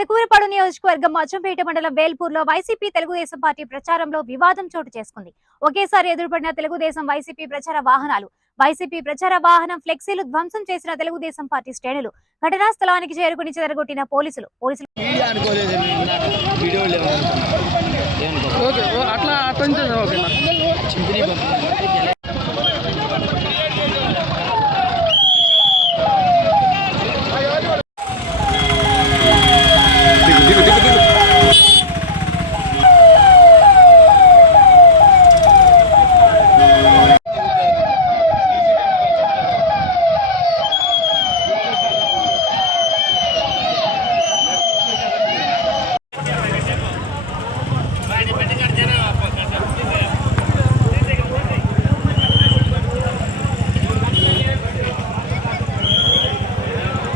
పెదకూరపాడు నియోజకవర్గం అచ్చంపేట మండలం వేల్పూర్లో YCP Telugu Desam party ప్రచారంలో వివాదం చోటు చేసుకుంది. ఒకేసారి ఎదురుపడిన తెలుగుదేశం వైసీపీ ప్రచార వాహనాలు. వైసీపీ ప్రచార వాహనం ఫ్లెక్సీలు ధ్వంసం చేసిన తెలుగుదేశం పార్టీ శ్రేణులు. ఘటనా స్థలానికి చేరుకుని చెదరగొట్టిన పోలీసులు.